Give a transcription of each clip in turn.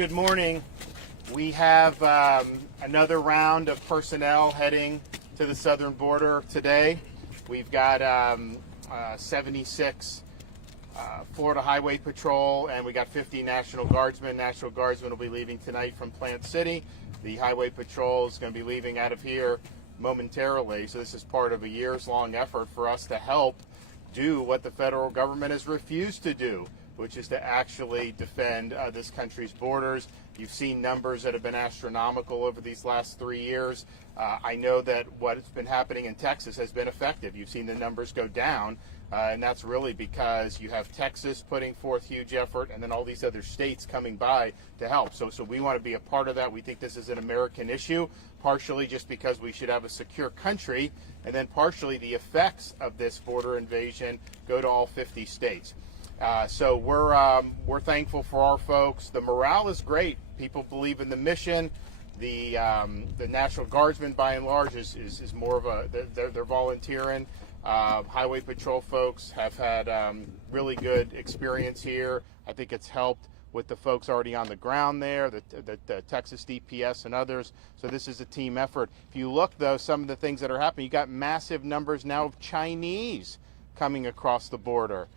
good morning. We have another round of personnel heading to the southern border today. We've got 76 Florida Highway Patrol, and we got 50 National Guardsmen. National Guardsmen will be leaving tonight from Plant City. The Highway Patrol is going to be leaving out of here momentarily. So this is part of a years-long effort for us to help do what the federal government has refused to do, which is to actually defend this country's borders. You've seen numbers that have been astronomical over these last 3 years. I know that what's been happening in Texas has been effective. You've seen the numbers go down, and that's really because you have Texas putting forth huge effort and then all these other states coming by to help. So we want to be a part of that. We think this is an American issue, partially just because we should have a secure country, and then partially the effects of this border invasion go to all 50 states. So we're thankful for our folks. The morale is great. People believe in the mission. The National Guardsmen, by and large, is more of a they're volunteering. Highway Patrol folks have had really good experience here. I think it's helped with the folks already on the ground there, the Texas DPS and others. So this is a team effort. If you look, though, some of the things that are happening, you got massive numbers now of Chinese coming across the border.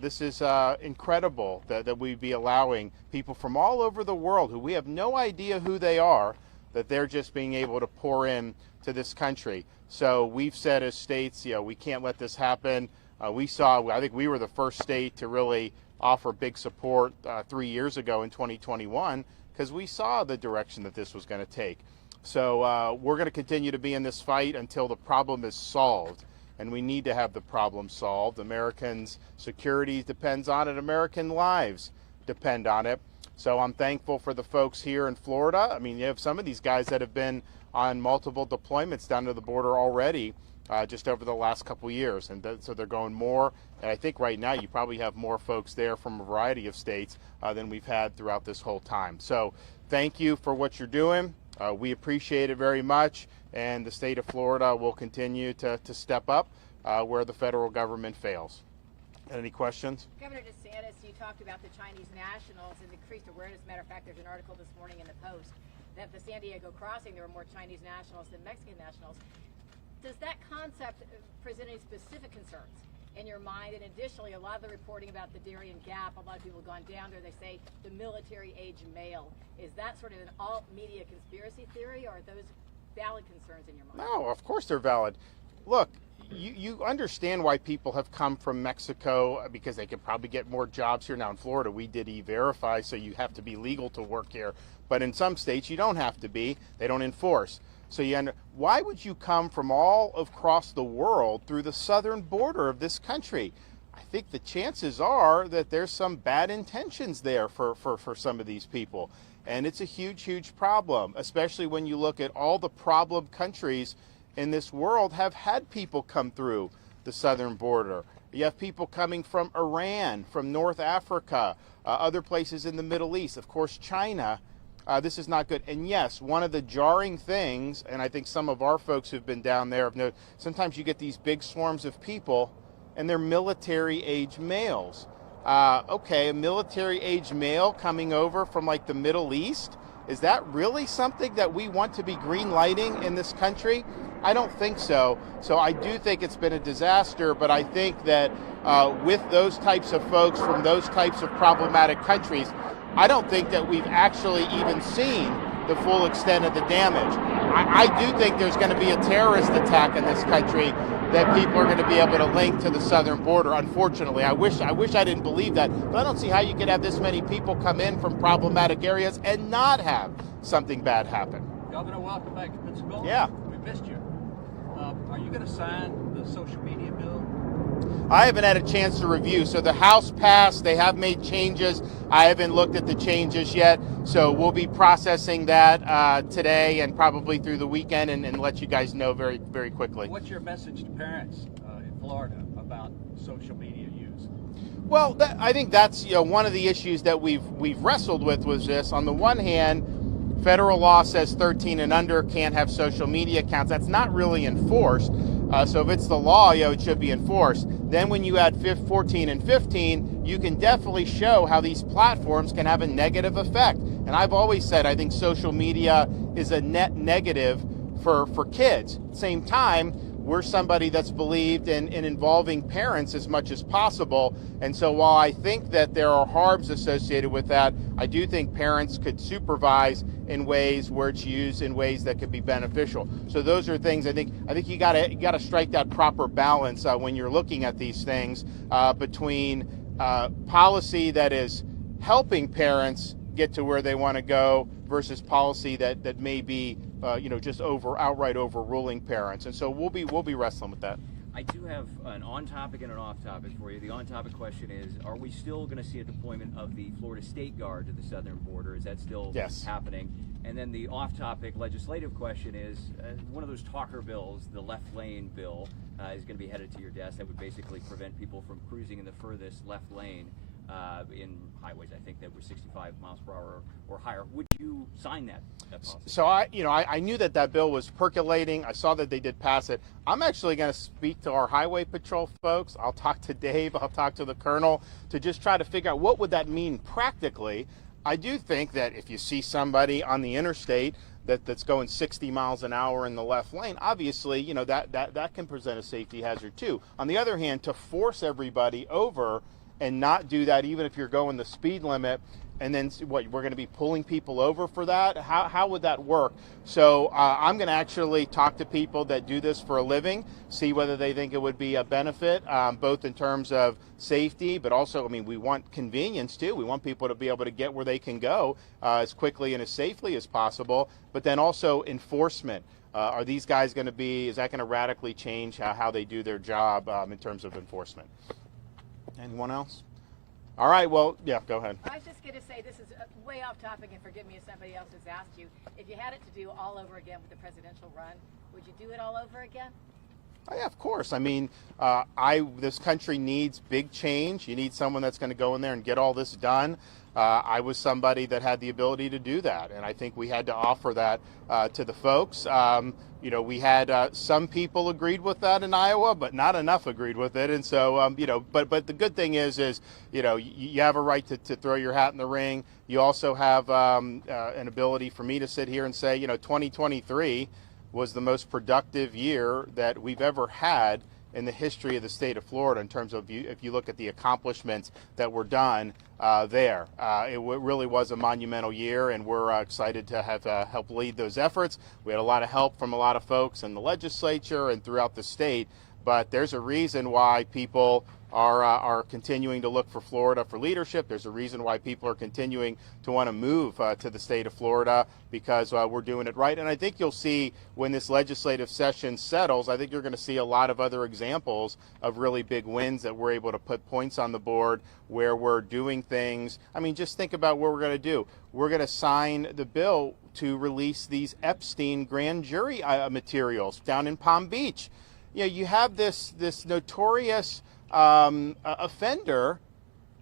This is incredible that we'd be allowing people from all over the world who we have no idea who they are, that they're just being able to pour in to this country. So we've said as states, we can't let this happen. I think we were the first state to really offer big support 3 years ago in 2021 because we saw the direction that this was going to take. So we're going to continue to be in this fight until the problem is solved. And we need to have the problem solved. Americans' security depends on it. American lives depend on it. So I'm thankful for the folks here in Florida. I mean, you have some of these guys that have been on multiple deployments down to the border already just over the last couple years. And so they're going more. And I think right now you probably have more folks there from a variety of states than we've had throughout this whole time. So thank you for what you're doing. We appreciate it very much. And the state of Florida will continue to step up where the federal government fails. Any questions? Governor DeSantis, you talked about the Chinese nationals and increased awareness. Matter of fact, there's an article this morning in the Post that the San Diego crossing, there were more Chinese nationals than Mexican nationals. Does that concept present any specific concerns in your mind? And additionally, a lot of the reporting about the Darien Gap, a lot of people have gone down there, they say the military age male. Is that sort of an alt-media conspiracy theory, or are those valid concerns in your mind? No, of course they're valid. Look, you understand why people have come from Mexico because they could probably get more jobs here. Now in Florida, we did E-Verify, so you have to be legal to work here. But in some states, you don't have to be. They don't enforce. So why would you come from all across the world through the southern border of this country? I think the chances are that there's some bad intentions there for some of these people. And it's a huge, huge problem, especially when you look at all the problem countries in this world have had people come through the southern border. You have people coming from Iran, from North Africa, other places in the Middle East, of course, China. This is not good. And yes, one of the jarring things, and I think some of our folks who've been down there have noticed, sometimes you get these big swarms of people and they're military-age males. Okay, a military-age male coming over from like the Middle East, is that really something that we want to be green lighting in this country? I don't think so. So I do think it's been a disaster, but I think that with those types of folks from those types of problematic countries, I don't think that we've actually even seen the full extent of the damage. I do think there's going to be a terrorist attack in this country that people are going to be able to link to the southern border. Unfortunately, I wish I didn't believe that, but I don't see how you could have this many people come in from problematic areas and not have something bad happen. Governor, welcome back to Pensacola. Yeah. We missed you. Are you going to sign the social media bill? I haven't had a chance to review. So the House passed. They have made changes. I haven't looked at the changes yet. So we'll be processing that today and probably through the weekend and let you guys know very, very quickly. What's your message to parents in Florida about social media use? Well, I think that's one of the issues that we've wrestled with was this. On the one hand, federal law says 13 and under can't have social media accounts. That's not really enforced. So if it's the law, it should be enforced. Then when you add 14 and 15, you can definitely show how these platforms can have a negative effect. And I've always said I think social media is a net negative for kids. At the same time, we're somebody that's believed in involving parents as much as possible. And so while I think that there are harms associated with that, I do think parents could supervise in ways where it's used in ways that could be beneficial. So those are things I think you gotta strike that proper balance when you're looking at these things between policy that is helping parents get to where they want to go versus policy that may be just outright overruling parents. And so we'll be wrestling with that. I do have an on-topic and an off-topic for you. The on-topic question is, are we still going to see a deployment of the Florida State Guard to the southern border? Is that still happening? And then the off-topic legislative question is, one of those talker bills, the left lane bill, is going to be headed to your desk that would basically prevent people from cruising in the furthest left lane in highways, I think, that were 65 miles per hour or higher. Would you sign that policy? So I knew that bill was percolating. I saw that they did pass it. I'm actually going to speak to our highway patrol folks. I'll talk to Dave. I'll talk to the colonel to just try to figure out what would that mean practically. I do think that if you see somebody on the interstate that's going 60 miles an hour in the left lane, obviously, that can present a safety hazard too. On the other hand, to force everybody over and not do that, even if you're going the speed limit, and then we're going to be pulling people over for that? How would that work? So I'm going to actually talk to people that do this for a living, see whether they think it would be a benefit, both in terms of safety, but also, we want convenience too. We want people to be able to get where they can go as quickly and as safely as possible, but then also enforcement. Are these guys going to is that going to radically change how they do their job in terms of enforcement? Anyone else? All right, well, yeah, go ahead. I was just going to say, this is way off topic, and forgive me if somebody else has asked you. If you had it to do all over again with the presidential run, would you do it all over again? Oh, yeah, of course. This country needs big change. You need someone that's going to go in there and get all this done. I was somebody that had the ability to do that, and I think we had to offer that to the folks. We had some people agreed with that in Iowa, but not enough agreed with it. And so, but the good thing is you have a right to throw your hat in the ring. You also have an ability for me to sit here and say, 2023 was the most productive year that we've ever had in the history of the state of Florida in terms of if you look at the accomplishments that were done there. It really was a monumental year, and we're excited to have helped lead those efforts. We had a lot of help from a lot of folks in the legislature and throughout the state, but there's a reason why people are continuing to look for Florida for leadership. There's a reason why people are continuing to want to move to the state of Florida, because we're doing it right. And I think you'll see when this legislative session settles, I think you're going to see a lot of other examples of really big wins that we're able to put points on the board where we're doing things. Just think about what we're going to do. We're going to sign the bill to release these Epstein grand jury materials down in Palm Beach. You have this notorious offender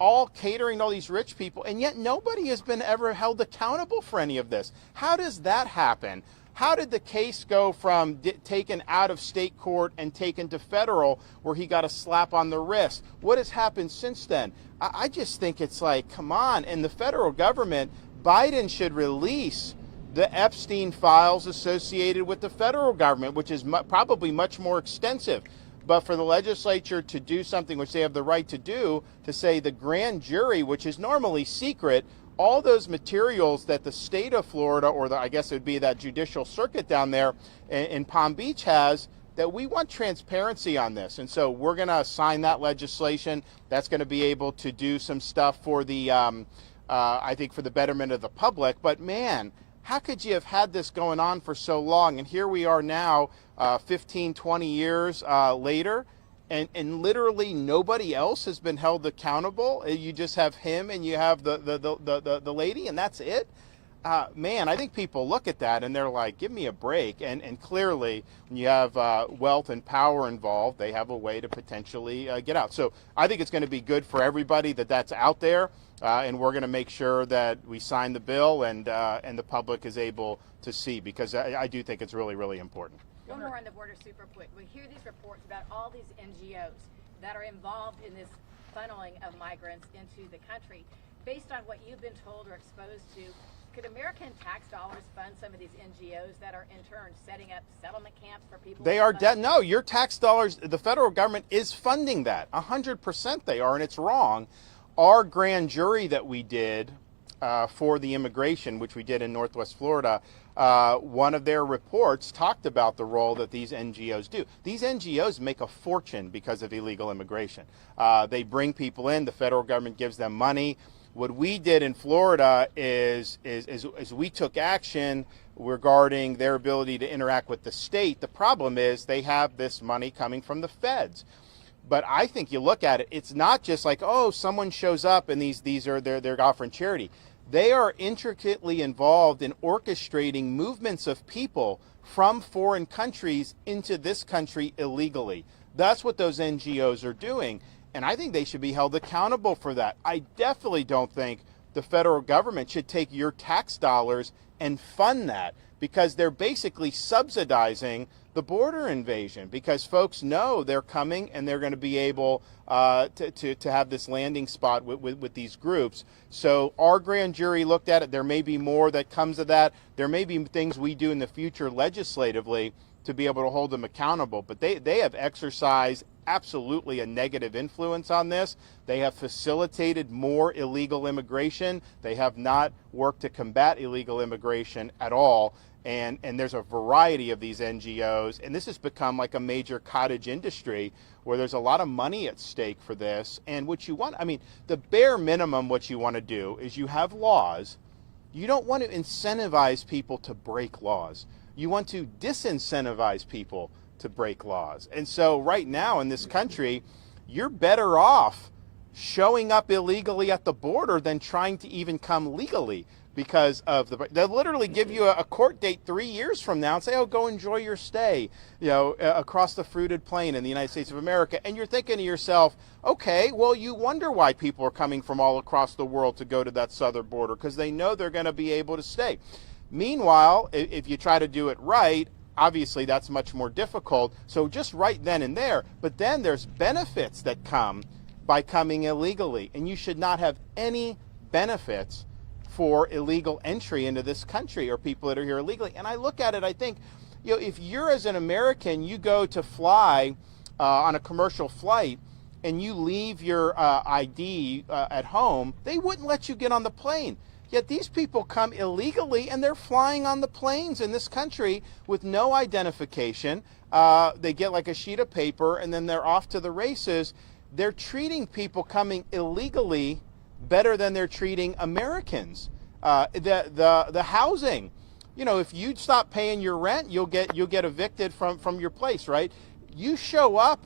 all catering to all these rich people, and yet nobody has been ever held accountable for any of this. How does that happen? How did the case go from taken out of state court and taken to federal, where he got a slap on the wrist? What has happened since then? I just think it's like, come on. And the federal government, Biden should release the Epstein files associated with the federal government, which is probably much more extensive. But for the legislature to do something which they have the right to do, to say the grand jury, which is normally secret, all those materials that the state of Florida, or I guess it would be that judicial circuit down there in Palm Beach has, that we want transparency on this. And so we're going to sign that legislation. That's going to be able to do some stuff for the, I think, for the betterment of the public. But man, how could you have had this going on for so long? And here we are now, 15, 20 years later, and literally nobody else has been held accountable. You just have him and you have the lady, and that's it. Man, I think people look at that and they're like, give me a break. And clearly, when you have wealth and power involved, they have a way to potentially get out. So I think it's going to be good for everybody that's out there. And we're going to make sure that we sign the bill and the public is able to see, because I do think it's really, really important. One more on the border super quick. We hear these reports about all these NGOs that are involved in this funneling of migrants into the country. Based on what you've been told or exposed to, could American tax dollars fund some of these NGOs that are in turn setting up settlement camps for people? They are no, your tax dollars, the federal government is funding that. 100% they are, and it's wrong. Our grand jury that we did for the immigration, which we did in Northwest Florida, one of their reports talked about the role that these NGOs do. These NGOs make a fortune because of illegal immigration. They bring people in, the federal government gives them money. What we did in Florida is we took action regarding their ability to interact with the state. The problem is they have this money coming from the feds. But I think you look at it, it's not just like, oh, someone shows up and they're offering charity. They are intricately involved in orchestrating movements of people from foreign countries into this country illegally. That's what those NGOs are doing. And I think they should be held accountable for that. I definitely don't think the federal government should take your tax dollars and fund that, because they're basically subsidizing the border invasion, because folks know they're coming and they're going to be able to have this landing spot with these groups. So our grand jury looked at it. There may be more that comes of that. There may be things we do in the future legislatively to be able to hold them accountable. But they have exercised absolutely a negative influence on this. They have facilitated more illegal immigration. They have not worked to combat illegal immigration at all. And there's a variety of these NGOs, and this has become like a major cottage industry where there's a lot of money at stake for this. And what you want, I mean, the bare minimum what you want to do is you have laws. You don't want to incentivize people to break laws. You want to disincentivize people to break laws. And so right now in this country, you're better off showing up illegally at the border than trying to even come legally, because of they'll literally give you a court date 3 years from now and say, oh, go enjoy your stay, across the fruited plain in the United States of America. And you're thinking to yourself, okay, well, you wonder why people are coming from all across the world to go to that southern border, because they know they're going to be able to stay. Meanwhile, if you try to do it right, obviously that's much more difficult. So just right then and there, but then there's benefits that come by coming illegally, and you should not have any benefits for illegal entry into this country or people that are here illegally. And I look at it, I think, if you're as an American, you go to fly on a commercial flight and you leave your ID at home, they wouldn't let you get on the plane. Yet these people come illegally and they're flying on the planes in this country with no identification. They get like a sheet of paper and then they're off to the races. They're treating people coming illegally better than they're treating Americans. The housing, if you stop paying your rent, you'll get evicted from your place, right? You show up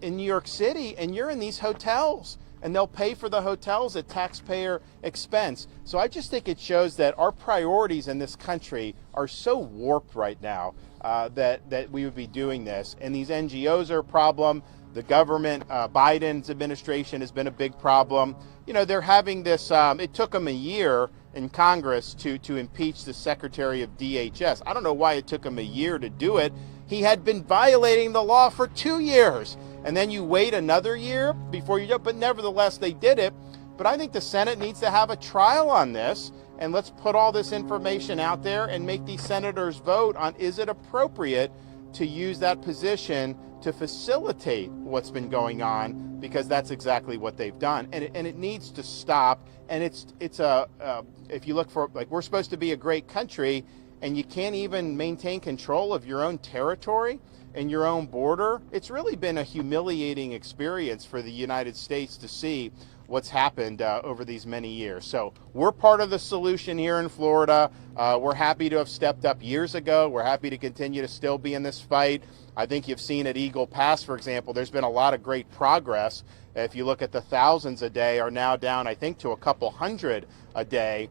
in New York City and you're in these hotels, and they'll pay for the hotels at taxpayer expense. So I just think it shows that our priorities in this country are so warped right now that we would be doing this. And these NGOs are a problem. The government, Biden's administration has been a big problem. They're having this, it took them a year in Congress to impeach the Secretary of DHS. I don't know why it took him a year to do it. He had been violating the law for 2 years. And then you wait another year before you do it. But nevertheless, they did it. But I think the Senate needs to have a trial on this. And let's put all this information out there and make these senators vote on, is it appropriate to use that position to facilitate what's been going on, because that's exactly what they've done, and it needs to stop. And if you look for, like, we're supposed to be a great country, and you can't even maintain control of your own territory and your own border. It's really been a humiliating experience for the United States to see what's happened over these many years. So we're part of the solution here in Florida. We're happy to have stepped up years ago. We're happy to continue to still be in this fight. I think you've seen at Eagle Pass, for example, there's been a lot of great progress. If you look at the thousands a day are now down, I think, to a couple hundred a day,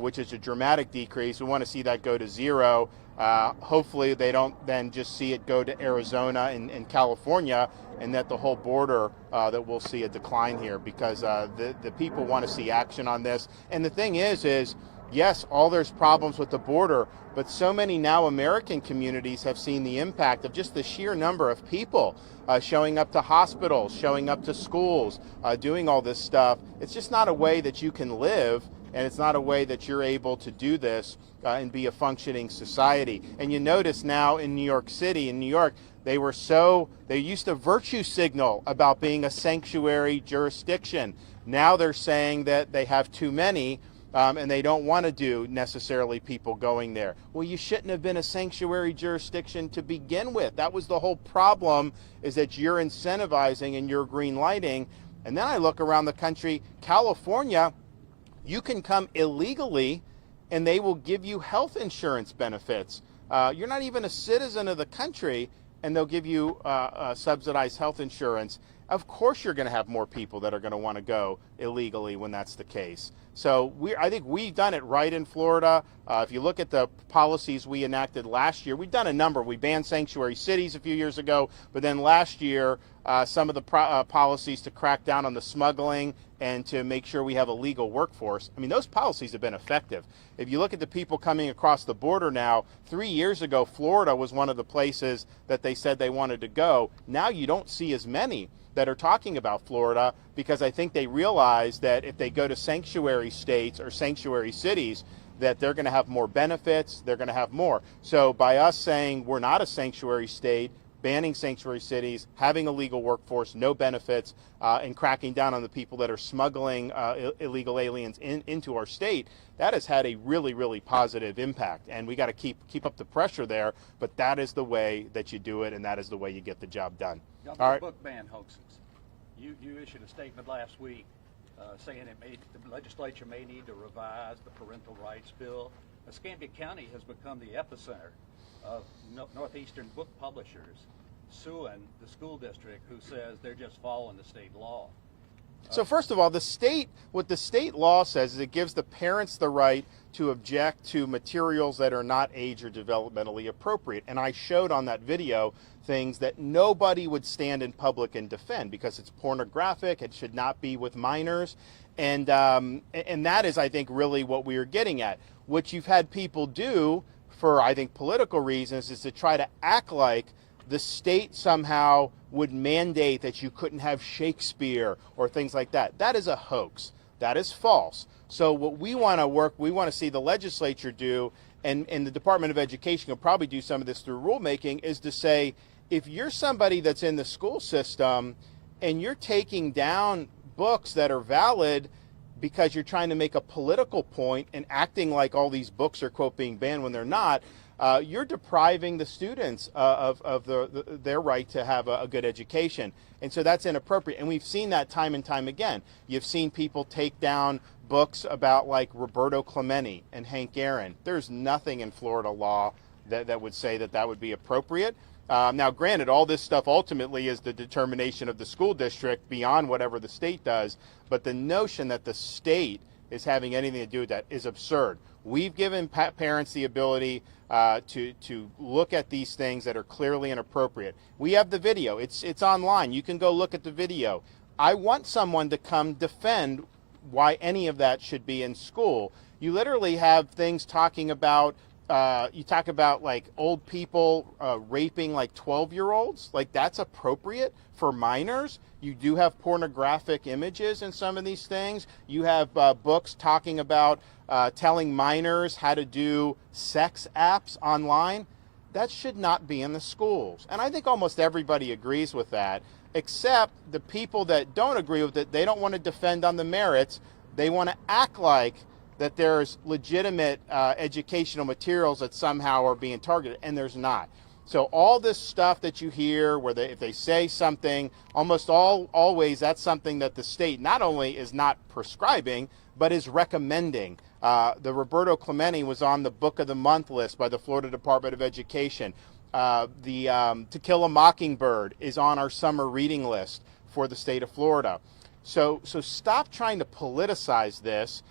which is a dramatic decrease. We want to see that go to zero. Hopefully they don't then just see it go to Arizona and California, and that the whole border, that we'll see a decline here, because the people want to see action on this. And the thing is yes, there's problems with the border, but so many now American communities have seen the impact of just the sheer number of people showing up to hospitals, showing up to schools, doing all this stuff. It's just not a way that you can live and it's not a way that you're able to do this and be a functioning society. And you notice now in New York City, in New York, they used to virtue signal about being a sanctuary jurisdiction. Now they're saying that they have too many, and they don't want to do necessarily people going there. Well, you shouldn't have been a sanctuary jurisdiction to begin with. That was the whole problem, is that you're incentivizing and you're green lighting. And then I look around the country, California, you can come illegally and they will give you health insurance benefits. You're not even a citizen of the country and they'll give you subsidized health insurance. Of course you're going to have more people that are going to want to go illegally when that's the case. So I think we've done it right in Florida. If you look at the policies we enacted last year, we've done a number. We banned sanctuary cities a few years ago, but then last year, some of the policies to crack down on the smuggling and to make sure we have a legal workforce. I mean, those policies have been effective. If you look at the people coming across the border now, 3 years ago, Florida was one of the places that they said they wanted to go. Now you don't see as many that are talking about Florida, because I think they realize that if they go to sanctuary states or sanctuary cities, that they're going to have more benefits, they're going to have more. So by us saying we're not a sanctuary state, banning sanctuary cities, having a legal workforce, no benefits, and cracking down on the people that are smuggling illegal aliens into our state, that has had a really, really positive impact. And we got to keep up the pressure there, but that is the way that you do it, and that is the way you get the job done. All right. Book ban hoaxes. You issued a statement last week saying the legislature may need to revise the parental rights bill. Escambia County has become the epicenter of northeastern book publishers suing the school district, who says they're just following the state law. So first of all, what the state law says is it gives the parents the right to object to materials that are not age or developmentally appropriate. And I showed on that video things that nobody would stand in public and defend because it's pornographic, it should not be with minors. And that is, I think, really what we are getting at. What you've had people do for, I think, political reasons is to try to act like the state somehow would mandate that you couldn't have Shakespeare or things like that. That is a hoax. That is false. So what we want to see the legislature do, and the Department of Education will probably do some of this through rulemaking, is to say, if you're somebody that's in the school system and you're taking down books that are valid because you're trying to make a political point and acting like all these books are, quote, being banned when they're not, you're depriving the students of their right to have a good education. And so that's inappropriate. And we've seen that time and time again. You've seen people take down books about like Roberto Clemente and Hank Aaron. There's nothing in Florida law that would say that would be appropriate. Now, granted, all this stuff ultimately is the determination of the school district beyond whatever the state does. But the notion that the state is having anything to do with that is absurd. We've given parents the ability to look at these things that are clearly inappropriate. We have the video. It's online. You can go look at the video. I want someone to come defend why any of that should be in school. You literally have things talking about, you talk about like old people raping like 12-year-olds. Like, that's appropriate for minors. You do have pornographic images in some of these things. You have books talking about telling minors how to do sex apps online. That should not be in the schools. And I think almost everybody agrees with that, except the people that don't agree with it. They don't want to defend on the merits. They want to act like that there's legitimate educational materials that somehow are being targeted, and there's not. So all this stuff that you hear, where if they say something, almost always that's something that the state not only is not prescribing, but is recommending. The Roberto Clemente was on the Book of the Month list by the Florida Department of Education. To Kill a Mockingbird is on our summer reading list for the state of Florida. So stop trying to politicize this.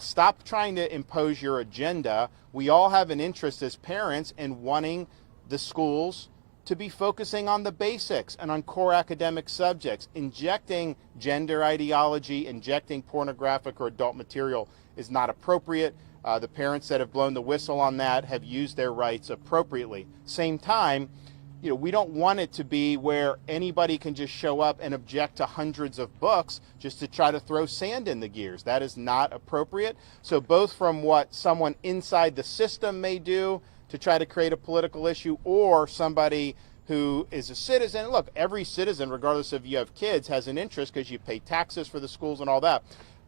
Stop trying to impose your agenda. We all have an interest as parents in wanting the schools to be focusing on the basics and on core academic subjects. Injecting gender ideology, injecting pornographic or adult material is not appropriate. The parents that have blown the whistle on that have used their rights appropriately. Same time, we don't want it to be where anybody can just show up and object to hundreds of books just to try to throw sand in the gears. That is not appropriate. So both from what someone inside the system may do to try to create a political issue, or somebody who is a citizen. Look, every citizen, regardless if you have kids, has an interest because you pay taxes for the schools and all that.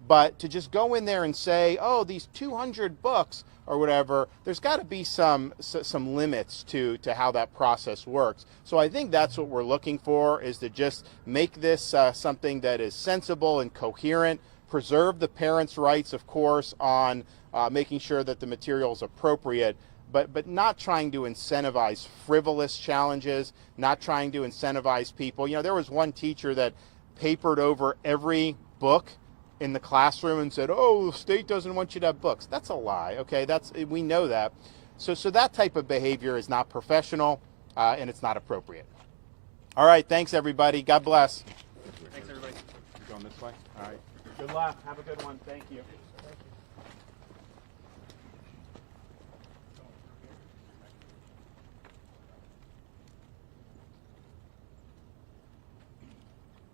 But to just go in there and say, oh, these 200 books or whatever, there's got to be some limits to how that process works. So I think that's what we're looking for, is to just make this something that is sensible and coherent, preserve the parents' rights, of course, on making sure that the material is appropriate, but not trying to incentivize frivolous challenges, not trying to incentivize people. There was one teacher that papered over every book in the classroom and said, oh, the state doesn't want you to have books. That's a lie, okay? We know that. So that type of behavior is not professional, and it's not appropriate. All right, thanks, everybody. God bless. Thanks, everybody. You're going this way? All right. Good luck. Have a good one. Thank you.